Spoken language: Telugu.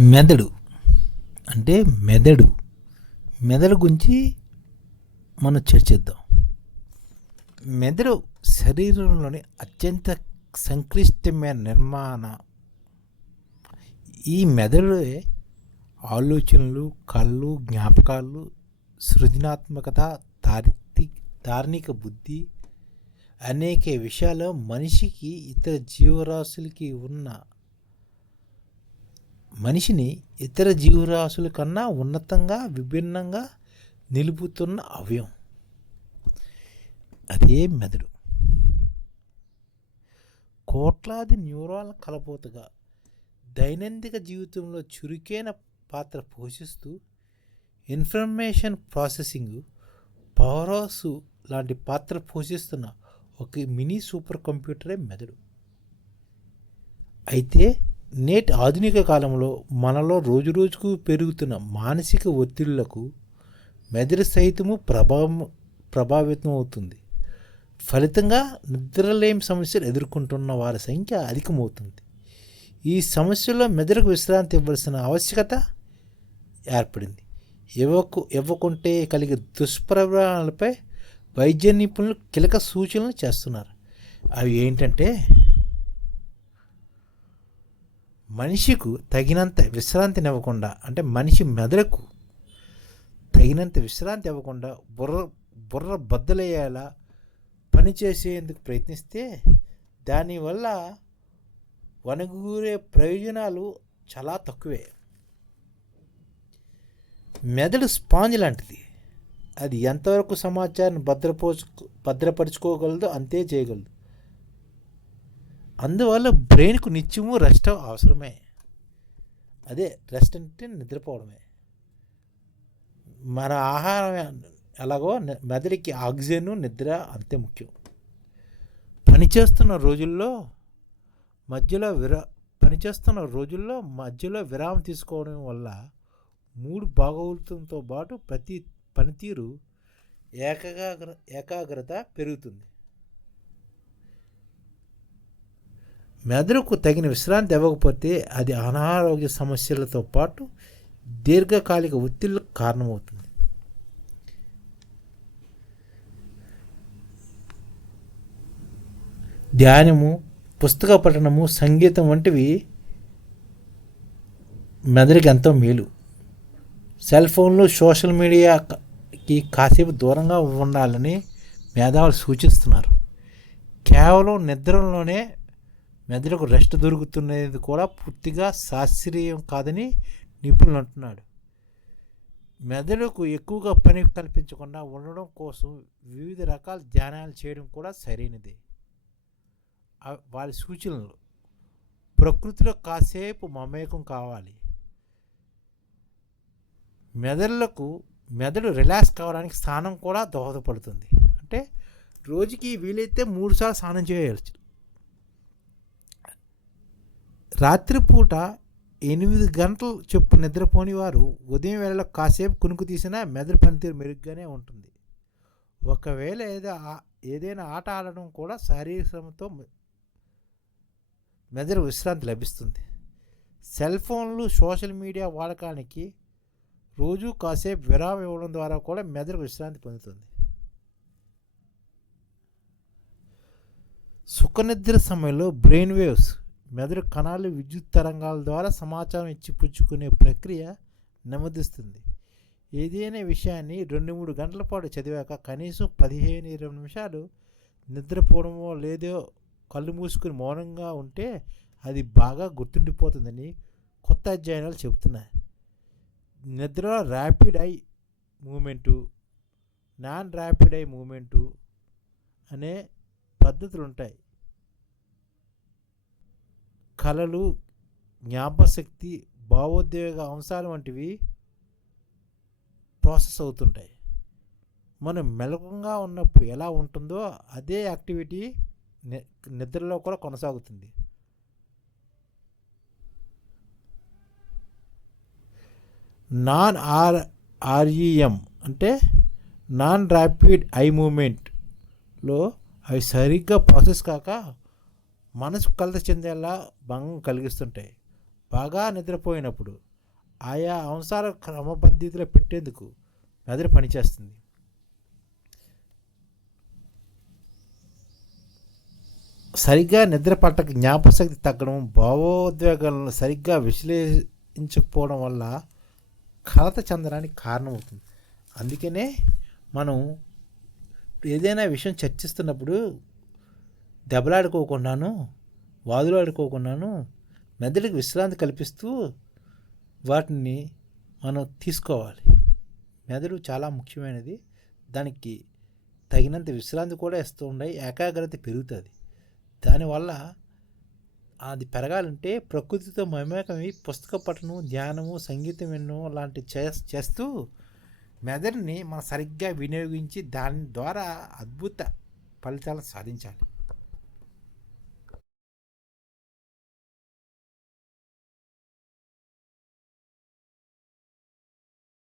మెదడు. అంటే మెదడు. మెదడు గురించి మనం చర్చిద్దాం. మెదడు శరీరంలోని అత్యంత సంక్లిష్టమైన నిర్మాణ. ఈ మెదడు ఆలోచనలు కళ్ళు జ్ఞాపకాలు సృజనాత్మకత తార్తి ధార్మిక బుద్ధి అనేక విషయాలు మనిషికి ఇతర జీవరాశులకి ఉన్న మనిషిని ఇతర జీవరాశుల కన్నా ఉన్నతంగా విభిన్నంగా నిలుపుతున్న అవయం అదే మెదడు. కోట్లాది న్యూరాల కలపోతగా దైనందిక జీవితంలో చురుకైన పాత్ర పోషిస్తూ ఇన్ఫర్మేషన్ ప్రాసెసింగ్ పవర్ హౌస్ లాంటి పాత్ర పోషిస్తున్న ఒక మినీ సూపర్ కంప్యూటరే మెదడు. అయితే నేటి ఆధునిక కాలంలో మనలో రోజురోజుకు పెరుగుతున్న మానసిక ఒత్తిళ్ళకు మెదడు సహితము ప్రభావం ప్రభావితం అవుతుంది. ఫలితంగా నిద్రలేమి సమస్యలు ఎదుర్కొంటున్న వారి సంఖ్య అధికమవుతుంది. ఈ సమస్యలో మెదడుకు విశ్రాంతి ఇవ్వాల్సిన ఆవశ్యకత ఏర్పడింది. ఇవ్వకు ఇవ్వకుంటే కలిగే దుష్ప్రభావాలపై వైద్య నిపుణులు కీలక సూచనలు చేస్తున్నారు. అవి ఏంటంటే మనిషికు తగినంత విశ్రాంతినివ్వకుండా అంటే మనిషి మెదడుకు తగినంత విశ్రాంతి ఇవ్వకుండా బుర్ర బుర్ర బద్దలయ్యేలా పనిచేసేందుకు ప్రయత్నిస్తే దానివల్ల వనగూరే ప్రయోజనాలు చాలా తక్కువే. మెదడు స్పాంజ్ లాంటిది. అది ఎంతవరకు సమాచారాన్ని భద్రపోచు భద్రపరుచుకోగలదో అంతే చేయగలదు. అందువల్ల బ్రెయిన్కు నిత్యము రెస్ట్ అవసరమే. అదే రెస్ట్ అంటే నిద్రపోవడమే. మన ఆహారం ఎలాగో మెదడుకి ఆక్సిజన్ నిద్ర అంతే ముఖ్యం. పనిచేస్తున్న రోజుల్లో మధ్యలో విరా పనిచేస్తున్న రోజుల్లో మధ్యలో విరామం తీసుకోవడం వల్ల మూడు బాగోగులతో పాటు ప్రతి పనితీరు ఏకాగ్ర ఏకాగ్రత పెరుగుతుంది. మెదడుకు తగిన విశ్రాంతి ఇవ్వకపోతే అది అనారోగ్య సమస్యలతో పాటు దీర్ఘకాలిక ఒత్తిళ్ళకు కారణమవుతుంది. ధ్యానము పుస్తక పఠనము సంగీతం వంటివి మెదడుకి ఎంతో మేలు. సెల్ ఫోన్లు సోషల్ మీడియాకి కాసేపు దూరంగా ఉండాలని మేధావులు సూచిస్తున్నారు. కేవలం నిద్రలోనే మెదడుకు రెస్ట్ దొరుకుతున్నది కూడా పూర్తిగా శాస్త్రీయం కాదని నిపుణులు అంటున్నాడు. మెదడుకు ఎక్కువగా పని కల్పించకుండా ఉండడం కోసం వివిధ రకాల ధ్యానాలు చేయడం కూడా సరైనది. వారి సూచనలు ప్రకృతిలో కాసేపు మమేకం కావాలి. మెదడులకు మెదడు రిలాక్స్ కావడానికి స్నానం కూడా దోహదపడుతుంది. అంటే రోజుకి వీలైతే మూడుసార్లు స్నానం చేయవచ్చు రాత్రిపూట ఎనిమిది గంటలు చెప్పు నిద్రపోని వారు ఉదయం వేళలో కాసేపు కునుకు తీసినా మెదడు పనితీరు మెరుగ్గానే ఉంటుంది. ఒకవేళ ఏదో ఏదైనా ఆట ఆడడం కూడా శారీరక శ్రమతో మెదడు విశ్రాంతి లభిస్తుంది. సెల్ ఫోన్లు సోషల్ మీడియా వాడకానికి రోజు కాసేపు విరామం ఇవ్వడం ద్వారా కూడా మెదడు విశ్రాంతి పొందుతుంది. సుఖనిద్ర సమయంలో బ్రెయిన్ వేవ్స్ మెదడు కణాలు విద్యుత్ తరంగాల ద్వారా సమాచారం ఇచ్చిపుచ్చుకునే ప్రక్రియ నెమ్మదిస్తుంది. ఏదైనా విషయాన్ని రెండు మూడు గంటల పాటు చదివాక కనీసం పదిహేను ఇరవై నిమిషాలు నిద్రపోవడమో లేదో కళ్ళు మూసుకుని మౌనంగా ఉంటే అది బాగా గుర్తుండిపోతుందని కొత్త అధ్యయనాలు చెబుతున్నాయి. నిద్రలో rapid eye movement non rapid eye movement అనే పద్ధతులు ఉంటాయి కళలు జ్ఞాపశక్తి భావోద్వేగ అంశాలు వంటివి ప్రాసెస్ అవుతుంటాయి. మనం మెలకంగా ఉన్నప్పుడు ఎలా ఉంటుందో అదే యాక్టివిటీ ని- నిద్రలో కూడా కొనసాగుతుంది. నాన్ ఆర్ ఆర్ఈఎం అంటే నాన్ ర్యాపిడ్ ఐ మూమెంట్లో అవి సరిగ్గా ప్రాసెస్ కాక మనసు కలత చెందేలా భంగం కలిగిస్తుంటాయి బాగా నిద్రపోయినప్పుడు ఆయా అంశాల క్రమపద్ధతిలో పెట్టేందుకు మెదడు పనిచేస్తుంది. సరిగ్గా నిద్ర పట్టక జ్ఞాపశక్తి తగ్గడం భావోద్వేగాలను సరిగ్గా విశ్లేషించకపోవడం వల్ల కలత చెందడానికి కారణమవుతుంది. అందుకనే మనం ఏదైనా విషయం చర్చిస్తున్నప్పుడు దెబ్బలాడుకోకుండాను వాదులాడుకోకుండాను మెదడుకి విశ్రాంతి కల్పిస్తూ వాటిని మనం తీసుకోవాలి. మెదడు చాలా ముఖ్యమైనది. దానికి తగినంత విశ్రాంతి కూడా ఇస్తూ ఉండే ఏకాగ్రత పెరుగుతుంది. దానివల్ల అది పెరగాలంటే ప్రకృతితో మమేకమై పుస్తక పఠనం ధ్యానము సంగీతం వినడం లాంటి చేస్తూ మెదడుని మనం సరిగ్గా వినియోగించి దాని ద్వారా అద్భుత ఫలితాలను సాధించాలి.